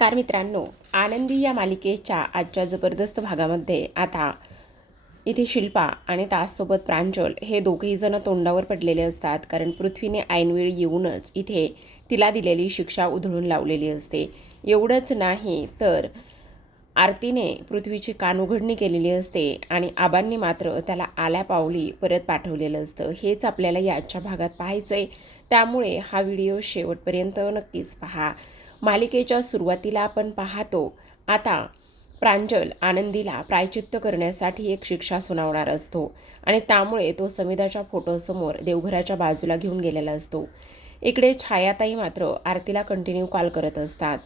नमस्कार मित्रांनो, आनंदी या मालिकेच्या आजच्या जबरदस्त भागामध्ये आता इथे शिल्पा आणि त्याचसोबत प्रांजल हे दोघेही जण तोंडावर पडलेले असतात. कारण पृथ्वीने ऐनवेळी येऊनच इथे तिला दिलेली शिक्षा उधळून लावलेली असते. एवढंच नाही तर आरतीने पृथ्वीची कानउघडणी केलेली असते आणि आबांनी मात्र त्याला आल्या पावली परत पाठवलेलं असतं. हेच आपल्याला या आजच्या भागात पाहायचं आहे, त्यामुळे हा व्हिडिओ शेवटपर्यंत नक्कीच पहा. मालिकेच्या सुरुवातीला आपण पाहतो आता प्रांजल आनंदीला प्रायचित्त करण्यासाठी एक शिक्षा सुनावणार असतो आणि त्यामुळे तो समिधाच्या फोटोसमोर देवघराच्या बाजूला घेऊन गेलेला असतो. इकडे छायाताई मात्र आरतीला कंटिन्यू कॉल करत असतात.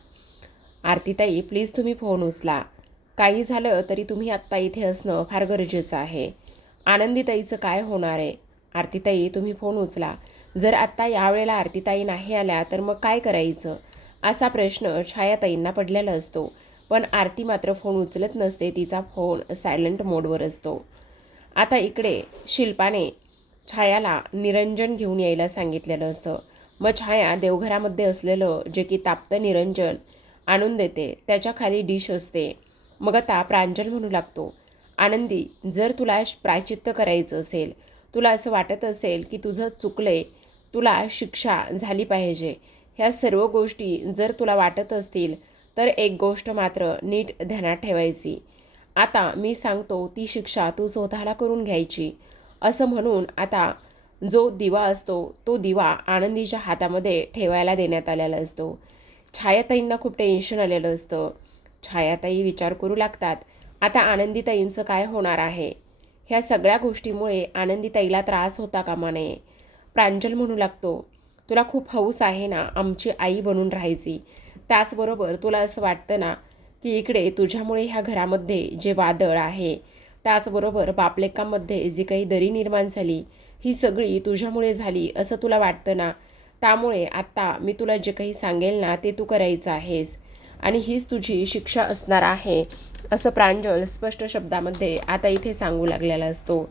आरतीताई, प्लीज तुम्ही फोन उचला. काही झालं तरी तुम्ही आत्ता इथे असणं फार गरजेचं आहे. आनंदीताईचं काय होणार आहे? आरतीताई, तुम्ही फोन उचला. जर आत्ता यावेळेला आरतीताई नाही आल्या तर मग काय करायचं, असा प्रश्न छायाताईंना पडलेला असतो. पण आरती मात्र फोन उचलत नसते. तिचा फोन सायलेंट मोडवर असतो. आता इकडे शिल्पाने छायाला निरंजन घेऊन यायला सांगितलेलं असतं. मग छाया देवघरामध्ये असलेलं जे की ताप्त निरंजन आणून देते. त्याच्या खाली डिश असते. मग आता प्रांजल म्हणू लागतो, आनंदी, जर तुला प्रायचित्त करायचं असेल, तुला असं वाटत असेल की तुझं चुकलंय, तुला शिक्षा झाली पाहिजे, ह्या सर्व गोष्टी जर तुला वाटत असतील तर एक गोष्ट मात्र नीट ध्यानात ठेवायची. आता मी सांगतो ती शिक्षा तू स्वतःला करून घ्यायची. असं म्हणून आता जो दिवा असतो तो दिवा आनंदीच्या हातामध्ये ठेवायला देण्यात आलेला असतो. छायाताईंना खूप टेन्शन आलेलं असतं. छायाताई विचार करू लागतात, आता आनंदीताईंचं काय होणार आहे. ह्या सगळ्या गोष्टीमुळे आनंदीताईला त्रास होता कामा नये. प्रांजल म्हणू लागतो, तुला खूप हौस आहे ना आमची आई बनून राहायची. त्याचबरोबर तुला असं वाटतं ना की इकडे तुझ्यामुळे ह्या घरामध्ये जे वादळ आहे, त्याचबरोबर बापलेकांमध्ये जी काही दरी निर्माण झाली, ही सगळी तुझ्यामुळे झाली असं तुला वाटतं ना. त्यामुळे आत्ता मी तुला जे काही सांगेल ना ते तू करायचं आहेस आणि हीच तुझी शिक्षा असणार आहे, असं प्रांजल स्पष्ट शब्दामध्ये आता इथे सांगू लागलेला असतो.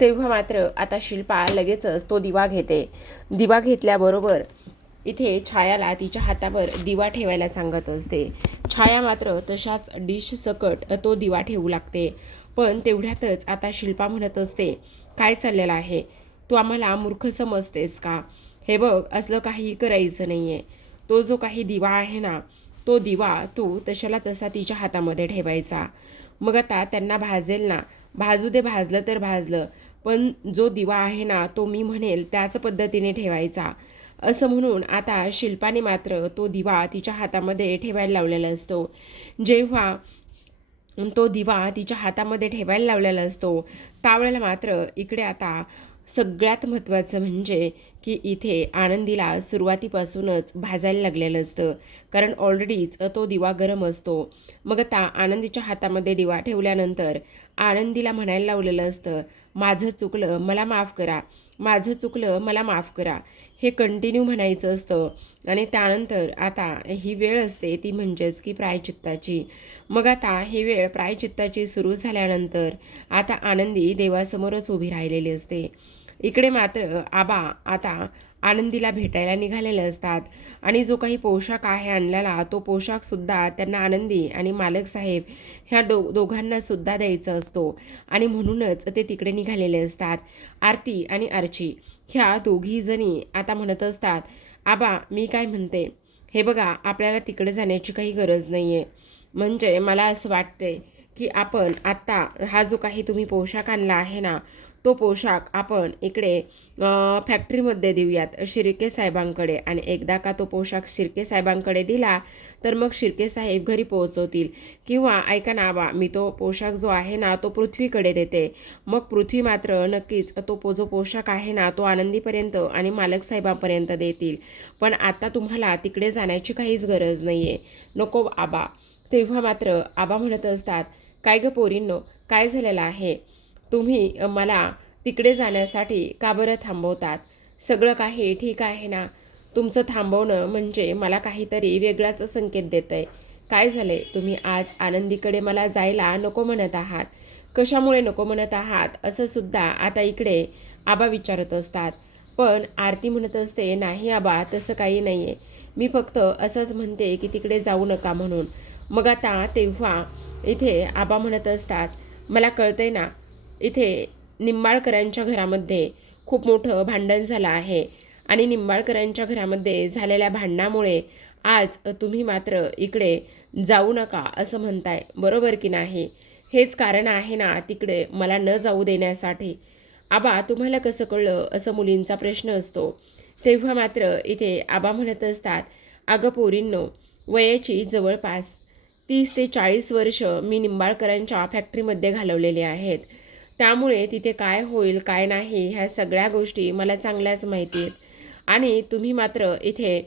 तेव्हा मात्र आता शिल्पा लगेचच तो दिवा घेते. दिवा घेतल्याबरोबर इथे छायाला तिच्या हातावर दिवा ठेवायला सांगत असते. छाया मात्र तशाच डिश सकट तो दिवा ठेवू लागते. पण तेवढ्यातच आता शिल्पा म्हणत असते, काय चाललेलं आहे, तू आम्हाला मूर्ख समजतेस का? हे बघ, असलं काही करायचं नाही आहे. तो जो काही दिवा आहे ना, तो दिवा तू तशाला तसा तिच्या हातामध्ये ठेवायचा. मग आता त्यांना भाजेल ना, भाजू दे, भाजलं तर भाजलं, पण जो दिवा आहे ना तो मी म्हणेल त्याच पद्धतीने ठेवायचा. असं म्हणून आता शिल्पाने मात्र तो दिवा तिच्या हातामध्ये ठेवायला लावलेला असतो. जेव्हा तो दिवा तिच्या हातामध्ये ठेवायला लावलेला असतो त्यावेळेला मात्र इकडे आता सगळ्यात महत्त्वाचं म्हणजे की इथे आनंदीला सुरुवातीपासूनच भाजायला लागलेलं असतं. कारण ऑलरेडीच तो दिवा गरम असतो. मग आता आनंदीच्या हातामध्ये दिवा ठेवल्यानंतर आनंदीला म्हणायला लावलेलं असतं, माझं चुकलं, मला माफ करा, माझं चुकलं, मला माफ करा, हे कंटिन्यू म्हणायचं असतं. आणि त्यानंतर आता ही वेळ असते ती म्हणजेच की प्रायचित्ताची. मग आता ही वेळ प्रायचित्ताची सुरू झाल्यानंतर आता आनंदी देवासमोरच उभी राहिलेली असते. इकडे मात्र आबा आता आनंदीला भेटायला निघालेले असतात आणि जो काही पोशाख आहे आणलेला तो पोशाखसुद्धा त्यांना आनंदी आणि मालक साहेब ह्या दोघांना सुद्धा द्यायचा असतो आणि म्हणूनच ते तिकडे निघालेले असतात. आरती आणि आर्ची ह्या दोघी जणी आता म्हणत असतात, आबा मी काय म्हणते, हे बघा, आपल्याला तिकडे जाण्याची काही गरज नाही आहे. म्हणजे मला असं वाटते की आपण आत्ता हा जो काही तुम्ही पोशाख आणला आहे ना, तो पोशाख आपण इकडे फॅक्टरीमध्ये देऊयात शिर्के साहेबांकडे. आणि एकदा का तो पोशाख शिर्के साहेबांकडे दिला तर मग शिर्के साहेब घरी पोहोचवतील. किंवा ऐका ना आबा, मी तो पोशाख जो आहे ना तो पृथ्वीकडे देते. मग पृथ्वी मात्र नक्कीच तो जो पोशाख आहे ना तो आनंदीपर्यंत आणि मालक साहेबांपर्यंत देतील. पण आता तुम्हाला तिकडे जाण्याची काहीच गरज नाही आहे. नको आबा. तेव्हा मात्र आबा म्हणत असतात, काय गं पोरींनो, काय झालेलं आहे, तुम्ही मला तिकडे जाण्यासाठी का बरं थांबवतात? सगळं काही ठीक आहे ना? तुमचं थांबवणं म्हणजे मला काहीतरी वेगळाच संकेत देत आहे. काय झाले, तुम्ही आज आनंदीकडे मला जायला नको म्हणत आहात? कशामुळे नको म्हणत आहात असं सुद्धा आता इकडे आबा विचारत असतात. पण आरती म्हणत असते, नाही आबा, तसं काही नाही आहे. मी फक्त असंच म्हणते की तिकडे जाऊ नका म्हणून. मग आता तेव्हा इथे आबा म्हणत असतात, मला कळतंय ना, इथे निंबाळकरांच्या घरामध्ये खूप मोठं भांडण झालं आहे आणि निंबाळकरांच्या घरामध्ये झालेल्या भांडणामुळे आज तुम्ही मात्र इकडे जाऊ नका असं म्हणताय, बरोबर की नाही? हेच कारण आहे ना तिकडे मला न जाऊ देण्यासाठी. आबा तुम्हाला कसं कळलं असं मुलींचा प्रश्न असतो. तेव्हा मात्र इथे आबा म्हणत असतात, अगं पोरींनो, वयाची जवळपास 30 ते 40 वर्ष मी निंबाळकरांच्या फॅक्टरीमध्ये घालवलेली आहेत. त्यामुळे तिथे काय होईल काय नाही ह्या सगळ्या गोष्टी मला चांगल्याच माहिती आहेत. आणि तुम्ही मात्र इथे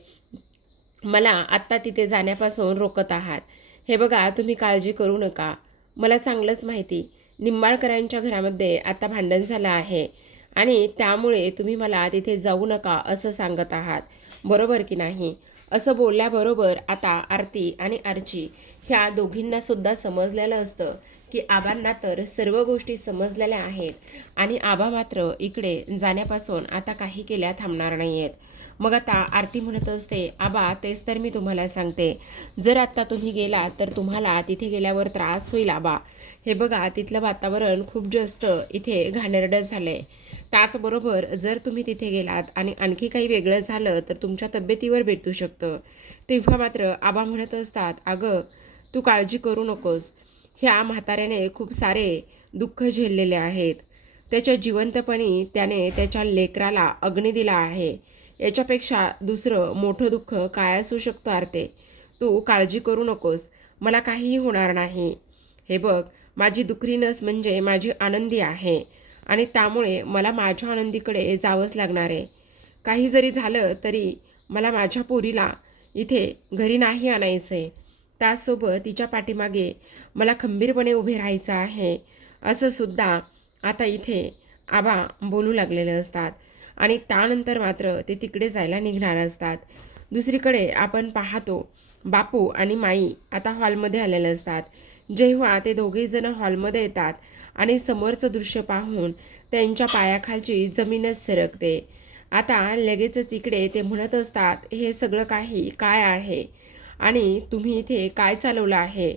मला आत्ता तिथे जाण्यापासून रोखत आहात. हे बघा तुम्ही काळजी करू नका. मला चांगलंच माहिती निंबाळकरांच्या घरामध्ये आता भांडण झालं आहे आणि त्यामुळे तुम्ही मला तिथे जाऊ नका असं सांगत आहात, बरोबर की नाही? असं बोलल्याबरोबर आता आरती आणि आर्ची ह्या दोघींना सुद्धा समजलेलं असतं की आबांना तर सर्व गोष्टी समजलेल्या आहेत आणि आबा मात्र इकडे जाण्यापासून आता काही केल्या थांबणार नाही आहेत. मग आता आरती म्हणत असते, आबा तेच तर मी तुम्हाला सांगते, जर आत्ता तुम्ही गेलात तर तुम्हाला तिथे गेल्यावर त्रास होईल आबा. हे बघा तिथलं वातावरण खूप जास्त इथे घाणेरडं झालं आहे. त्याचबरोबर जर तुम्ही तिथे गेलात आणि आणखी काही वेगळं झालं तर तुमच्या तब्येतीवर भेटू शकतं. तेव्हा मात्र आबा म्हणत असतात, अगं तू काळजी करू नकोस. ह्या म्हाताऱ्याने खूप सारे दुःख झेललेले आहेत. त्याच्या जिवंतपणी त्याने त्याच्या लेकराला अग्नी दिला आहे. याच्यापेक्षा दुसरं मोठं दुःख काय असू शकतं आरते? तू काळजी करू नकोस, मला काहीही होणार नाही. हे बघ, माझी दुखरी नस म्हणजे माझी आनंदी आहे आणि त्यामुळे मला माझ्या आनंदीकडे जावंच लागणार आहे. काही जरी झालं तरी मला माझ्या पोरीला इथे घरी नाही आणायचं आहे. त्याचसोबत तिच्या पाठीमागे मला खंबीरपणे उभे राहायचं आहे, असं सुद्धा आता इथे आबा बोलू लागलेले असतात आणि त्यानंतर मात्र ते तिकडे जायला निघणार असतात. दुसरीकडे आपण पाहतो बापू आणि माई आता हॉलमध्ये आलेले असतात. जेव्हा ते दोघेजण हॉलमध्ये येतात आणि समोरचं दृश्य पाहून त्यांच्या पायाखालची जमीनच सरकते. आता लगेचच इकडे ते म्हणत असतात, हे सगळं काही काय आहे आणि तुम्ही इथे काय चालवलं आहे?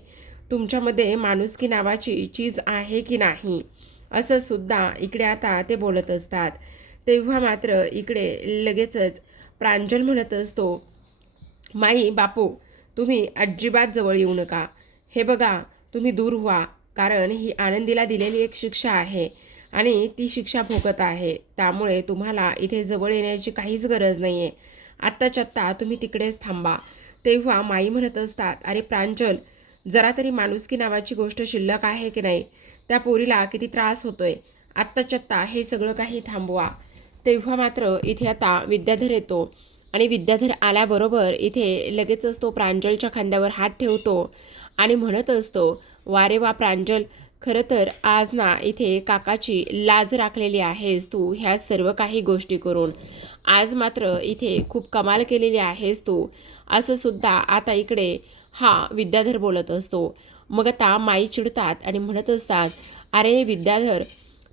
तुमच्यामध्ये माणुसकी नावाची चीज आहे की नाही? असं सुद्धा इकडे आता ते बोलत असतात. तेव्हा मात्र इकडे लगेचच प्रांजल म्हणत असतो, माई बापू तुम्ही अजिबात जवळ येऊ नका. हे बघा तुम्ही दूर व्हा, कारण ही आनंदीला दिलेली एक शिक्षा आहे आणि ती शिक्षा भोगत आहे. त्यामुळे तुम्हाला इथे जवळ येण्याची काहीच गरज नाही आहे. आत्ताच्या आत्ता तुम्ही तिकडेच थांबा. तेव्हा माई म्हणत असतात, अरे प्रांजल, जरा तरी माणुसकी नावाची गोष्ट शिल्लक आहे की नाही? त्या पोरीला किती त्रास होतोय. आत्ताच्या आत्ता हे सगळं काही थांबवा. तेव्हा मात्र इथे आता विद्याधर येतो आणि विद्याधर आल्याबरोबर इथे लगेचच तो प्रांजलच्या खांद्यावर हात ठेवतो आणि म्हणत असतो, वारे वा प्रांजल, खरं तर आज ना इथे काकाची लाज राखलेली आहेस तू ह्या सर्व काही गोष्टी करून. आज मात्र इथे खूप कमाल केलेली आहेस तू, असं सुद्धा आता इकडे हा विद्याधर बोलत असतो. मग आता माई चिडतात आणि म्हणत असतात, अरे विद्याधर,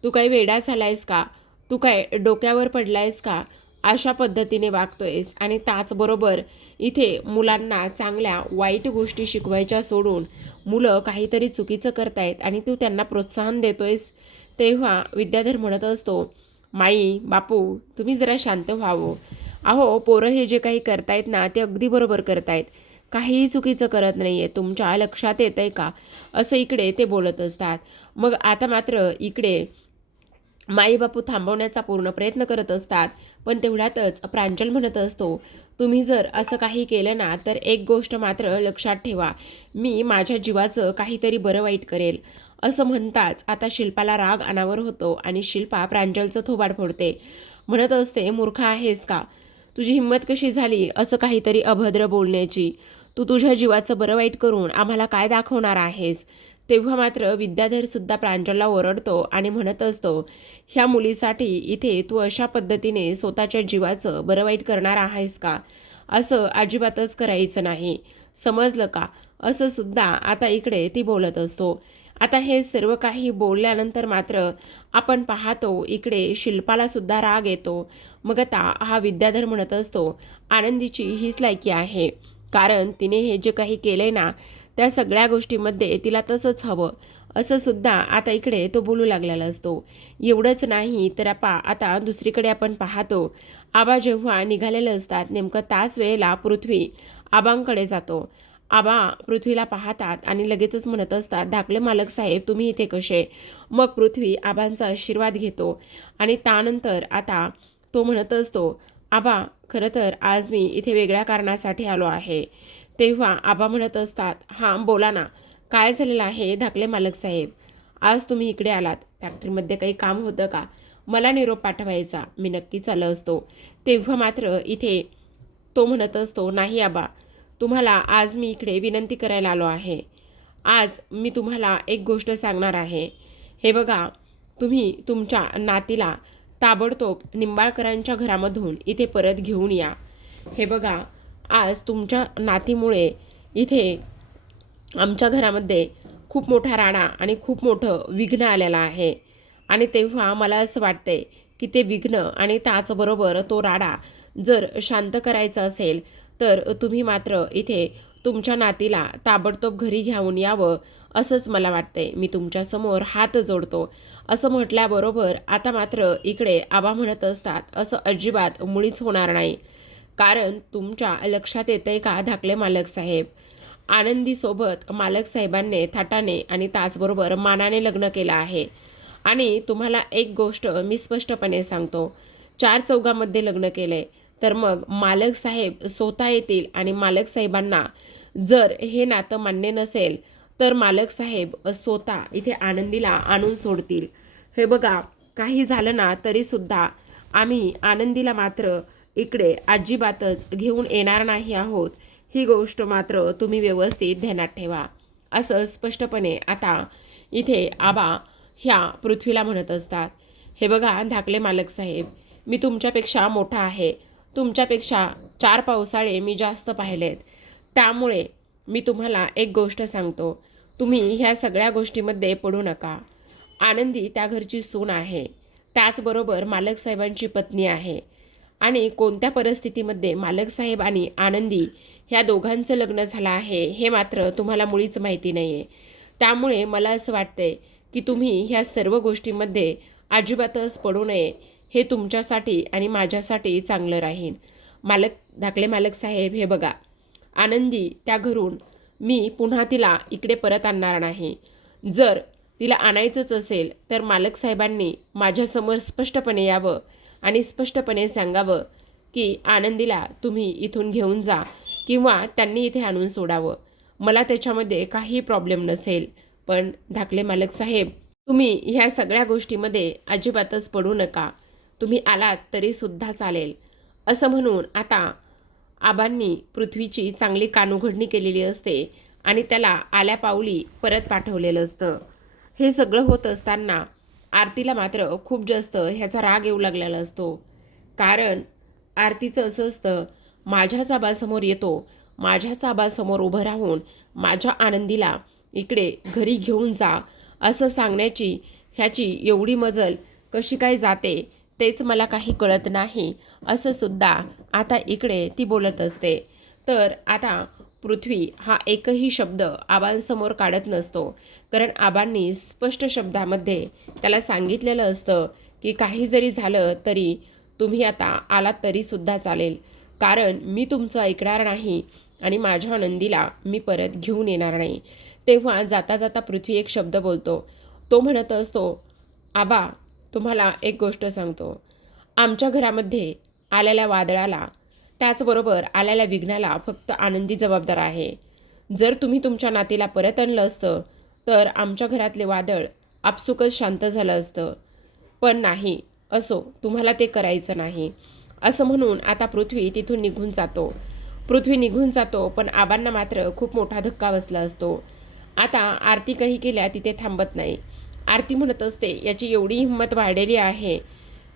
तू काही वेडा झालायस का? तू काय डोक्यावर पडलायस का? अशा पद्धतीने वागतोयस आणि त्याचबरोबर इथे मुलांना चांगल्या वाईट गोष्टी शिकवायच्या सोडून मुलं काहीतरी चुकीचं करतायत आणि तू त्यांना प्रोत्साहन देतोयस. तेव्हा विद्याधर म्हणत असतो, माई बापू तुम्ही जरा शांत व्हावं. अहो पोरं हे जे काही करतायत ना ते अगदी बरोबर करतायत, काहीही चुकीचं करत नाही आहे. तुमच्या लक्षात येत आहे का? असं इकडे ते बोलत असतात. मग आता मात्र इकडे माईबापू थांबवण्याचा पूर्ण प्रयत्न करत असतात, पण तेवढ्यातच प्रांजल म्हणत असतो, तुम्ही जर असं काही केलं ना तर एक गोष्ट मात्र लक्षात ठेवा, मी माझ्या जीवाचं काहीतरी बरं वाईट करेल. असं म्हणताच आता शिल्पाला राग अनावर होतो आणि शिल्पा प्रांजलचं थोबाड फोडते. म्हणत असते, मूर्ख आहेस का? तुझी हिंमत कशी झाली असं काहीतरी अभद्र बोलण्याची? तू तुझ्या जीवाचं बरं वाईट करून आम्हाला काय दाखवणार आहेस? तेव्हा मात्र विद्याधर सुद्धा प्रांजलला ओरडतो आणि म्हणत असतो, ह्या मुलीसाठी इथे तू अशा पद्धतीने स्वतःच्या जीवाचं बरं वाईट करणार आहेस का? असं अजिबातच करायचं नाही, समजलं का? असं सुद्धा आता इकडे ती बोलत असतो. आता हे सर्व काही बोलल्यानंतर मात्र आपण पाहतो इकडे शिल्पाला सुद्धा राग येतो. मग आता हा विद्याधर म्हणत असतो, आनंदीची हीच लायकी आहे, कारण तिने हे जे काही केलंय ना त्या सगळ्या गोष्टीमध्ये तिला तसंच हवं असं सुद्धा आता इकडे तो बोलू लागलेला असतो. एवढंच नाही तर आता दुसरीकडे आपण पाहतो, आबा जेव्हा निघालेले असतात नेमकं त्याच वेळेला पृथ्वी आबांकडे जातो. आबा पृथ्वीला पाहतात आणि लगेचच म्हणत असतात, धाकले मालक साहेब तुम्ही इथे कसे? मग पृथ्वी आबांचा आशीर्वाद घेतो आणि त्यानंतर आता तो म्हणत असतो, आबा खरं तर आज मी इथे वेगळ्या कारणासाठी आलो आहे. तेव्हा आबा म्हणत असतात, हां बोला ना, काय झालेलं आहे धाकले मालक साहेब? आज तुम्ही इकडे आलात, फॅक्टरीमध्ये काही काम होतं का? मला निरोप पाठवायचा, मी नक्कीच आलो असतो. तेव्हा मात्र इथे तो म्हणत असतो, नाही आबा, तुम्हाला आज मी इकडे विनंती करायला आलो आहे. आज मी तुम्हाला एक गोष्ट सांगणार आहे. हे बघा, तुम्ही तुमच्या नातीला ताबडतोब निंबाळकरांच्या घरामधून इथे परत घेऊन या. हे बघा, आज तुमच्या नातीमुळे इथे आमच्या घरामध्ये खूप मोठा राडा आणि खूप मोठं विघ्न आलेलं आहे आणि तेव्हा मला असं वाटतंय की ते विघ्न आणि त्याचबरोबर तो राडा जर शांत करायचा असेल तर तुम्ही मात्र इथे तुमच्या नातीला ताबडतोब घरी घेऊन यावं असंच मला वाटतंय. मी तुमच्यासमोर हात जोडतो असं म्हटल्याबरोबर आता मात्र इकडे आबा म्हणत असतात, असं अजिबात मुळीच होणार नाही. कारण तुमच्या लक्षात येतंय का धाकले मालक साहेब, आनंदीसोबत मालक साहेबांनी थाटाने आणि त्याचबरोबर मानाने लग्न केलं आहे. आणि तुम्हाला एक गोष्ट मी स्पष्टपणे सांगतो, चार चौघामध्ये लग्न केलंय तर मग मालक साहेब स्वतः येतील आणि मालक साहेबांना जर हे नातं मान्य नसेल तर मालक साहेब स्वतः इथे आनंदीला आणून सोडतील. हे बघा, काही झालं ना तरीसुद्धा आम्ही आनंदीला मात्र इकडे अजिबातच घेऊन येणार नाही आहोत, ही गोष्ट मात्र तुम्ही व्यवस्थित ध्यानात ठेवा असं स्पष्टपणे आता इथे आबा ह्या पृथ्वीला म्हणत असतात. हे बघा धाकले मालक साहेब, मी तुमच्यापेक्षा मोठा आहे, तुमच्यापेक्षा 4 पावसाळे मी जास्त पाहिलेत, त्यामुळे मी तुम्हाला एक गोष्ट सांगतो, तुम्ही ह्या सगळ्या गोष्टीमध्ये पडू नका. आनंदी त्या घरची सून आहे, त्याचबरोबर मालक साहेबांची पत्नी आहे आणि कोणत्या परिस्थितीमध्ये मालक साहेब आणि आनंदी ह्या दोघांचं लग्न झालं आहे हे मात्र तुम्हाला मुळीच माहिती नाही आहे. त्यामुळे मला असं वाटतंय की तुम्ही ह्या सर्व गोष्टींमध्ये अजिबातच पडू नये, हे तुमच्यासाठी आणि माझ्यासाठी चांगलं राहील. धाकले मालक साहेब, हे बघा, आनंदी त्या घरून मी पुन्हा तिला इकडे परत आणणार नाही. जर तिला आणायचंच असेल तर मालक साहेबांनी माझ्यासमोर स्पष्टपणे यावं आणि स्पष्टपणे सांगावं की आनंदीला तुम्ही इथून घेऊन जा किंवा त्यांनी इथे आणून सोडावं. मला त्याच्यामध्ये काही प्रॉब्लेम नसेल. पण धाकले मालक साहेब, तुम्ही ह्या सगळ्या गोष्टीमध्ये अजिबातच पडू नका, तुम्ही आलात तरीसुद्धा चालेल असं म्हणून आता आबांनी पृथ्वीची चांगली कानउघडणी केलेली असते आणि त्याला आल्या पावली परत पाठवलेलं असतं. हे सगळं होत असताना आरतीला मात्र खूप जास्त ह्याचा राग येऊ लागलेला असतो. कारण आरतीचं असं असतं, माझ्याच आबासमोर येतो, माझ्याच आबासमोर उभं राहून माझ्या आनंदीला इकडे घरी घेऊन जा असं सांगण्याची ह्याची एवढी मजल कशी काय जाते तेच मला काही कळत नाही असं सुद्धा आता इकडे ती बोलत असते. तर आता पृथ्वी हा एकही शब्द आबांसमोर काढत नसतो, कारण आबांनी स्पष्ट शब्दामध्ये त्याला सांगितलेलं असतं की काही जरी झालं तरी तुम्ही आता आलात तरीसुद्धा चालेल, कारण मी तुमचं ऐकणार नाही आणि माझ्या आनंदीला मी परत घेऊन येणार नाही. तेव्हा जाता जाता पृथ्वी एक शब्द बोलतो. तो म्हणत असतो, आबा तुम्हाला एक गोष्ट सांगतो, आमच्या घरामध्ये आलेल्या वादळाला त्याचबरोबर आलेल्या विघ्नाला फक्त आनंदी जबाबदार आहे. जर तुम्ही तुमच्या नातीला परत आणलं असतं तर आमच्या घरातले वादळ आपसुकच शांत झालं असतं. पण नाही, असो, तुम्हाला ते करायचं नाही असं म्हणून आता पृथ्वी तिथून निघून जातो. पृथ्वी निघून जातो, पण आबांना मात्र खूप मोठा धक्का बसला असतो. आता आरती काही केल्या तिथे थांबत नाही. आरती म्हणत असते, याची एवढी हिंमत वाढलेली आहे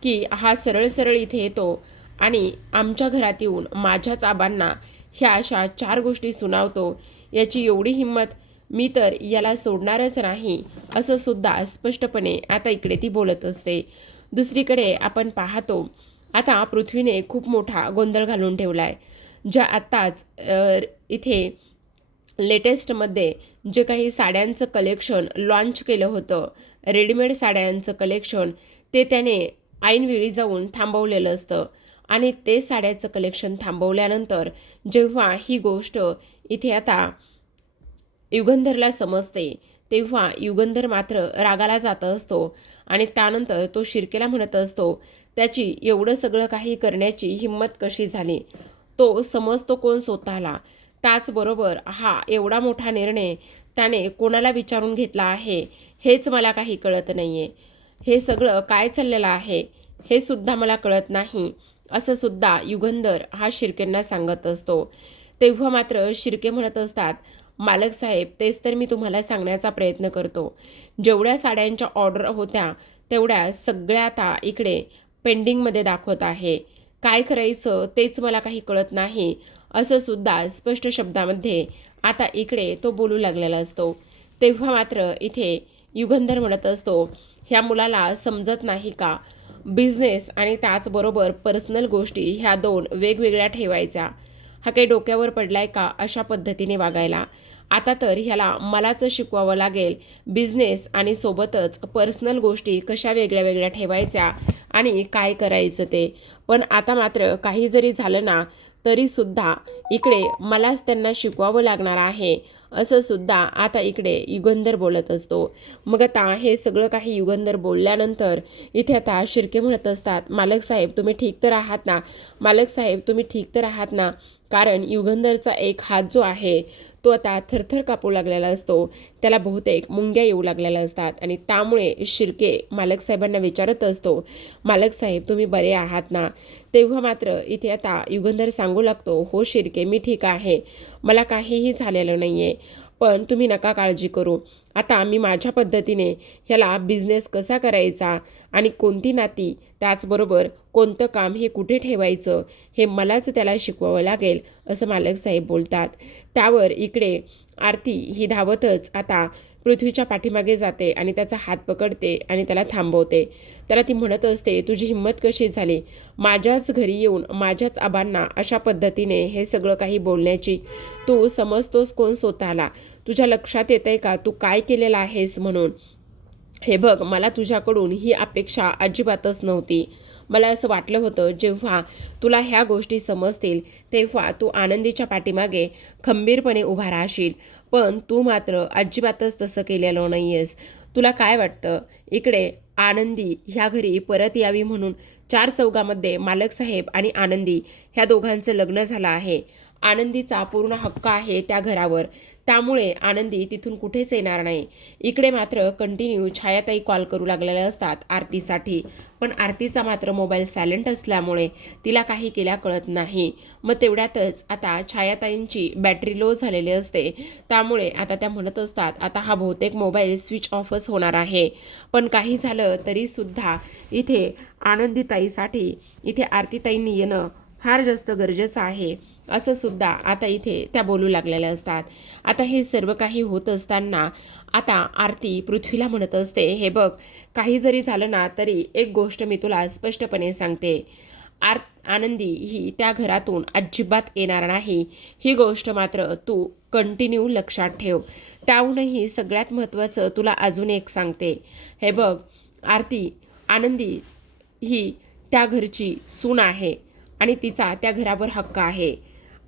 की हा सरळ सरळ इथे येतो आणि आमच्या घरात येऊन माझ्याच आबांना ह्या अशा 4 गोष्टी सुनावतो, याची एवढी हिंमत, मी तर याला सोडणारच नाही असं सुद्धा स्पष्टपणे आता इकडे ती बोलत असते. दुसरीकडे आपण पाहतो आता पृथ्वीने खूप मोठा गोंधळ घालून ठेवला आहे. ज्या आत्ताच इथे लेटेस्टमध्ये जे काही साड्यांचं कलेक्शन लॉन्च केलं होतं, रेडीमेड साड्यांचं कलेक्शन, ते त्याने ऐनवेळी जाऊन थांबवलेलं असतं आणि ते साड्याचं कलेक्शन थांबवल्यानंतर जेव्हा ही गोष्ट इथे आता युगंधरला समजते, तेव्हा युगंधर मात्र रागाला जात असतो आणि त्यानंतर तो शिर्केला म्हणत असतो, त्याची एवढं सगळं काही करण्याची हिंमत कशी झाली. तो समजतो कोण स्वतःला. त्याचबरोबर हा एवढा मोठा निर्णय त्याने कोणाला विचारून घेतला आहे, हेच मला काही कळत नाही आहे. हे सगळं काय चाललेलं आहे, हे सुद्धा मला कळत नाही, असं सुद्धा युगंधर हा शिर्केंना सांगत असतो. तेव्हा मात्र शिर्के म्हणत असतात, मालक साहेब, तेच तर मी तुम्हाला सांगण्याचा प्रयत्न करतो. जेवढ्या साड्यांच्या ऑर्डर होत्या, तेवढ्या सगळ्या आता इकडे पेंडिंगमध्ये दाखवत आहे. काय करायचं तेच मला काही कळत नाही, असं सुद्धा स्पष्ट शब्दामध्ये आता इकडे तो बोलू लागलेला असतो. तेव्हा मात्र इथे युगंधर म्हणत असतो, ह्या मुलाला समजत नाही का, बिझनेस आणि त्याचबरोबर पर्सनल गोष्टी ह्या दोन वेगवेगळ्या ठेवायच्या. हा काही डोक्यावर पडलाय का अशा पद्धतीने वागायला. आता तर ह्याला मलाच शिकवावं लागेल, बिझनेस आणि सोबतच पर्सनल गोष्टी कशा वेगळ्या वेगळ्या ठेवायच्या आणि काय करायचं ते. पण आता मात्र काही जरी झालं ना, तरीसुद्धा इकडे मलाच त्यांना शिकवावं लागणार आहे, असं सुद्धा आता इकडे युगंधर बोलत असतो. मग आता हे सगळं काही युगंधर बोलल्यानंतर इथे आता शिर्के म्हणत असतात, मालक साहेब तुम्ही ठीक तर आहात ना, मालक साहेब तुम्ही ठीक तर आहात ना. कारण युगंधरचा एक हात जो आहे तो आता थरथर कापू लागलेला असतो. त्याला बहुतेक मुंग्या येऊ लागलेल्या असतात आणि त्यामुळे शिर्के मालक साहेबांना विचारत असतो, मालक साहेब तुम्ही बरे आहात ना. तेव्हा मात्र इथे आता युगंधर सांगू लागतो, हो शिर्के मी ठीक आहे, मला काहीही झालेलं नाही आहे. पण तुम्ही नका काळजी करू. आता मी माझ्या पद्धतीने ह्याला बिझनेस कसा करायचा आणि कोणती नाती, त्याचबरोबर कोणतं काम हे कुठे ठेवायचं, हे मलाच त्याला शिकवावं लागेल, असं मालक साहेब बोलतात. त्यावर इकडे आरती ही धावतच आता पृथ्वीच्या पाठीमागे जाते आणि त्याचा हात पकडते आणि त्याला थांबवते. त्याला ती म्हणत असते, तुझी हिंमत कशी झाली माझ्याच घरी येऊन माझ्याच आबांना अशा पद्धतीने हे सगळं काही बोलण्याची. तू समजतोस कोण स्वतःला, तुझ्या लक्षात येतंय का तू काय केलेलं आहेस म्हणून. हे बघ, मला तुझ्याकडून ही अपेक्षा अजिबातच नव्हती. मला असं वाटलं होतं जेव्हा तुला ह्या गोष्टी समजतील तेव्हा तू आनंदीच्या पाठीमागे खंबीरपणे उभा राहशील, पण तू मात्र अजिबातच तसं केलेलं नाही आहेस. तुला काय वाटतं, इकडे आनंदी ह्या घरी परत यावी म्हणून चार चौघामध्ये मालक साहेब आणि आनंदी ह्या दोघांचं लग्न झालं आहे. आनंदीचा पूर्ण हक्क आहे त्या घरावर, त्यामुळे आनंदी तिथून कुठेच येणार नाही. इकडे मात्र कंटिन्यू छायाताई कॉल करू लागलेल्या असतात आरतीसाठी, पण आरतीचा मात्र मोबाईल सायलेंट असल्यामुळे तिला काही केल्या कळत नाही. मग तेवढ्यातच आता छायाताईंची बॅटरी लो झालेली असते, त्यामुळे आता त्या म्हणत असतात, आता हा बहुतेक मोबाईल स्विच ऑफच होणार आहे. पण काही झालं तरीसुद्धा इथे आनंदीताईसाठी इथे आरतीताईंनी येणं फार जास्त गरजेचं आहे, असं सुद्धा आता इथे त्या बोलू लागलेल्या असतात. आता हे सर्व काही होत असताना आता आरती पृथ्वीला म्हणत असते, हे बघ, काही जरी झालं ना तरी एक गोष्ट मी तुला स्पष्टपणे सांगते, आनंदी ही त्या घरातून अजिबात येणार नाही. ही गोष्ट मात्र तू कंटिन्यू लक्षात ठेव. त्याहूनही सगळ्यात महत्त्वाचं तुला अजून एक सांगते, हे बघ आरती, आनंदी ही त्या घरची सून आहे आणि तिचा त्या घरावर हक्क आहे.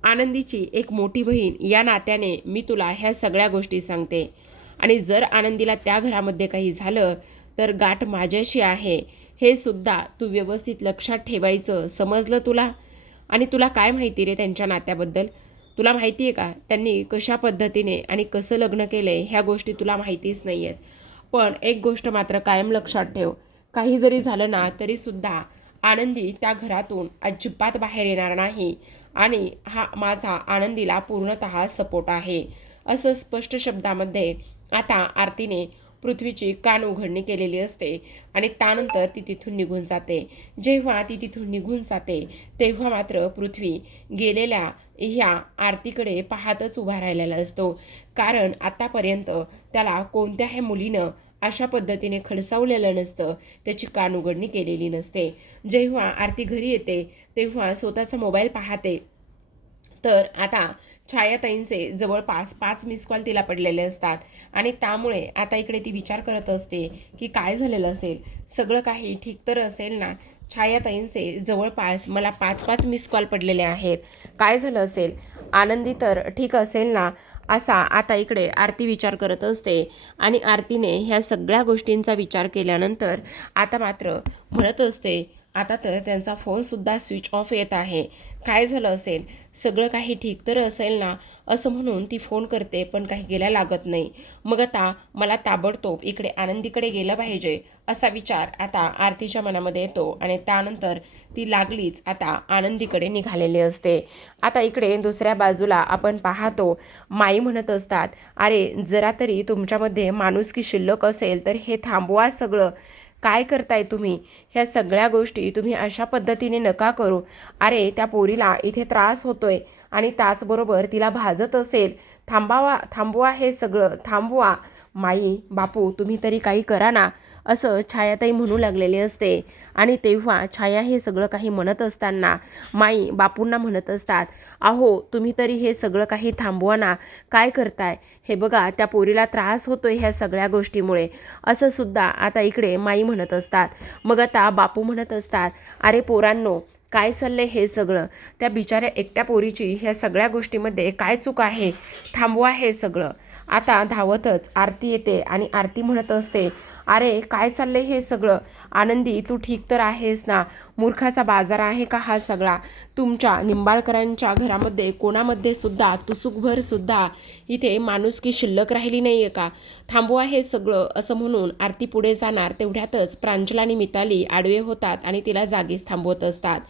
आनंदीची एक मोठी बहीण या नात्याने मी तुला ह्या सगळ्या गोष्टी सांगते आणि जर आनंदीला त्या घरामध्ये काही झालं तर गाठ माझ्याशी आहे, हे सुद्धा तू व्यवस्थित लक्षात ठेवायचं, समजलं तुला. आणि तुला काय माहिती रे त्यांच्या नात्याबद्दल, तुला माहिती आहे का त्यांनी कशा पद्धतीने आणि कसं लग्न केलं आहे, ह्या गोष्टी तुला माहितीच नाही आहेत. पण एक गोष्ट मात्र कायम लक्षात ठेव, काही जरी झालं ना तरीसुद्धा आनंदी त्या घरातून अजिबात बाहेर येणार नाही आणि हा माझा आनंदीला पूर्णतः सपोर्ट आहे, असं स्पष्ट शब्दामध्ये आता आरतीने पृथ्वीची कान उघडणी केलेली असते आणि त्यानंतर ती तिथून निघून जाते. जेव्हा ती तिथून निघून जाते तेव्हा मात्र पृथ्वी गेलेल्या ह्या आरतीकडे पाहतच उभा राहिलेला असतो, कारण आतापर्यंत त्याला कोणत्याही मुलीनं अशा पद्धतीने खडसावलेलं नसतं, त्याची कानउघडणी केलेली नसते. जेव्हा आरती घरी येते तेव्हा स्वतःचा मोबाईल पाहते, तर आता छायाताईंचे जवळपास 5 मिस कॉल तिला पडलेले असतात आणि त्यामुळे आता इकडे ती विचार करत असते की काय झालेलं असेल, सगळं काही ठीक तर असेल ना. छायाताईंचे जवळपास मला 5-5 मिस कॉल पडलेले आहेत, काय झालं असेल, आनंदी तर ठीक असेल ना, असा आता इकडे आरती विचार करत असते. आणि आरतीने ह्या सगळ्या गोष्टींचा विचार केल्यानंतर आता मात्र म्हणत असते, आता तर त्यांचा फोनसुद्धा स्विच ऑफ येत आहे, काय झालं असेल, सगळं काही ठीक तर असेल ना, असं म्हणून ती फोन करते पण काही गेल्या लागत नाही. मग आता मला ताबडतोब इकडे आनंदीकडे गेलं पाहिजे असा विचार आता आरतीच्या मनामध्ये येतो आणि त्यानंतर ती लागलीच आता आनंदीकडे निघालेली असते. आता इकडे दुसऱ्या बाजूला आपण पाहतो, माई म्हणत असतात, अरे जरा तरी तुमच्यामध्ये माणुसकी शिल्लक असेल तर हे थांबवा सगळं, काय करताय तुम्ही, ह्या सगळ्या गोष्टी तुम्ही अशा पद्धतीने नका करू. अरे त्या पोरीला इथे त्रास होतोय आणि त्याचबरोबर तिला भाजत असेल, थांबवा हे सगळं थांबवा. माई बापू तुम्ही तरी काही करा ना, असं छायाताई म्हणू लागलेली असते. आणि तेव्हा छाया हे सगळं काही म्हणत असताना माई बापूंना म्हणत असतात, अहो तुम्ही तरी हे सगळं काही थांबवा ना, काय करताय, हे बघा त्या पोरीला त्रास होतोय ह्या सगळ्या गोष्टीमुळे, असं सुद्धा आता इकडे माई म्हणत असतात. मग आता बापू म्हणत असतात, अरे पोरांनो काय चाललंय हे सगळं, त्या बिचाऱ्या एकट्या पोरीची ह्या सगळ्या गोष्टीमध्ये काय चूक आहे, थांबवा हे सगळं. आता धावतच आरती येते आणि आरती म्हणत असते, अरे काय चाललंय हे सगळं, आनंदी तू ठीक तर आहेस ना, मूर्खाचा बाजार आहे का हा सगळा, तुमच्या निंबाळकरांच्या घरामध्ये कोणामध्ये सुद्धा तुसुकभर सुद्धा इथे माणुसकी शिल्लक राहिली नाही आहे का, थांबवा हे सगळं, असं म्हणून आरती पुढे जाणार तेवढ्यातच प्रांजल आणि मिताली आडवे होतात आणि तिला जागीच थांबवत असतात.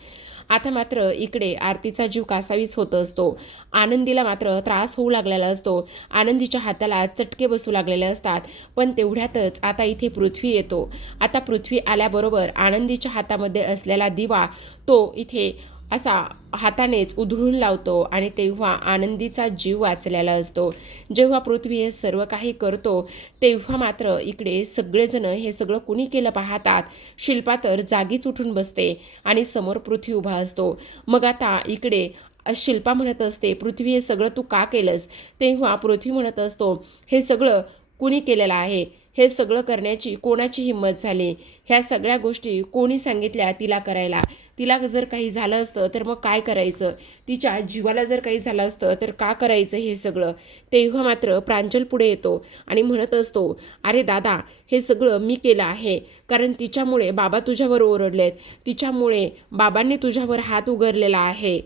आता मात्र इकडे आरतीचा जीव कासावीस होत असतो, आनंदीला मात्र त्रास होऊ लागलेला असतो, आनंदीच्या हाताला चटके बसू लागलेले असतात. पण तेवढ्यातच आता इथे पृथ्वी येतो. आता पृथ्वी आल्याबरोबर आनंदीच्या हातामध्ये असलेला दिवा तो इथे असा हातानेच उधळून लावतो आणि तेव्हा आनंदीचा जीव वाचलेला असतो. जेव्हा पृथ्वी हे सर्व काही करतो तेव्हा मात्र इकडे सगळेजण हे सगळं कुणी केलं पाहतात. शिल्पा तर जागीच उठून बसते आणि समोर पृथ्वी उभा असतो. मग आता इकडे शिल्पा म्हणत असते, पृथ्वी हे सगळं तू का केलंस, तेव्हा पृथ्वी म्हणत असतो, हे सगळं कुणी केलेलं आहे, हे सगळं करण्याची कोणाची हिंमत झाली, ह्या सगळ्या गोष्टी कोणी सांगितल्या तिला करायला, तिला जर काही झालं असतं तर मग काय करायचं, तिच्या जीवाला जर काही झालं असतं तर का करायचं हे सगळं. तेव्हा मात्र प्रांजल पुढे येतो आणि म्हणत असतो, अरे दादा हे सगळं मी केलं आहे, कारण तिच्यामुळे बाबा तुझ्यावर ओरडलेत, तिच्यामुळे बाबांनी तुझ्यावर हात उगारलेला आहे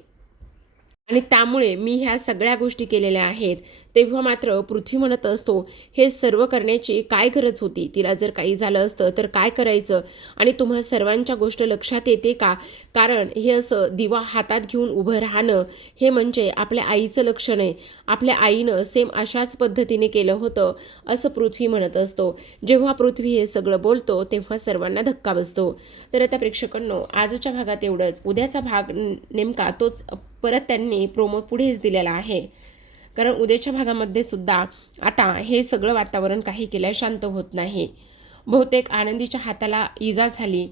आणि त्यामुळे मी ह्या सगळ्या गोष्टी केलेल्या आहेत. तेव्हा मात्र पृथ्वी म्हणत असतो, हे सर्व करण्याची काय गरज होती, तिला जर काही झालं असतं तर काय करायचं, आणि तुम्हा सर्वांच्या गोष्ट लक्षात येते का, कारण हे असं दिवा हातात घेऊन उभं राहणं हे म्हणजे आपल्या आईचं लक्षण आहे, आपल्या आईनं सेम अशाच पद्धतीने केलं होतं, असं पृथ्वी म्हणत असतो. जेव्हा पृथ्वी हे सगळं बोलतो तेव्हा सर्वांना धक्का बसतो. तर आता प्रेक्षकांनो आजच्या भागात एवढंच. उद्याचा भाग नेमका तोच परत त्यांनी प्रोमो पुढेच दिलेला आहे, कारण उद्याच्या भागामध्ये सुद्धा आता हे सगळं वातावरण काही केल्या शांत होत नाही. बहुतेक आनंदीच्या हाताला इजा झाली,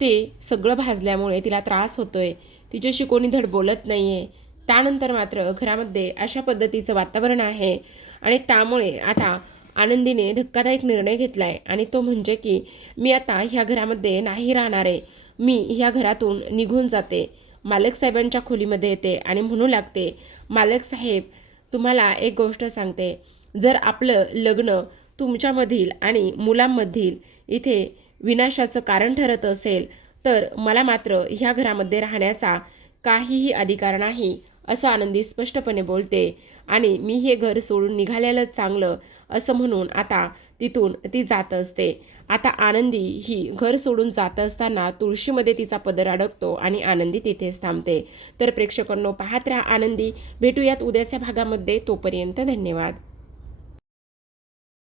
ते सगळं भाजल्यामुळे तिला त्रास होतोय, तिच्याशी कोणी धड बोलत नाही आहे. त्यानंतर मात्र घरामध्ये अशा पद्धतीचं वातावरण आहे आणि त्यामुळे आता आनंदीने धक्कादायक निर्णय घेतला आहे आणि तो म्हणजे की मी आता ह्या घरामध्ये नाही राहणार आहे, मी ह्या घरातून निघून जाते. मालक साहेबांच्या खोलीमध्ये येते आणि म्हणू लागते, मालक साहेब तुम्हाला एक गोष्ट सांगते, जर आपलं लग्न तुमच्यामधील आणि मुलांमधील इथे विनाशाचं कारण ठरत असेल तर मला मात्र ह्या घरामध्ये राहण्याचा काहीही अधिकार नाही, असं आनंदी स्पष्टपणे बोलते आणि मी हे घर सोडून निघालेलं चांगलं, असं म्हणून आता तिथून ती जात असते. आता आनंदी ही घर सोडून जात असताना तुळशीमध्ये तिचा पदर अडकतो आणि आनंदी तिथेच थांबते. तर प्रेक्षकांनो पाहत राहा आनंदी. भेटूयात उद्याच्या भागामध्ये. तोपर्यंत धन्यवाद.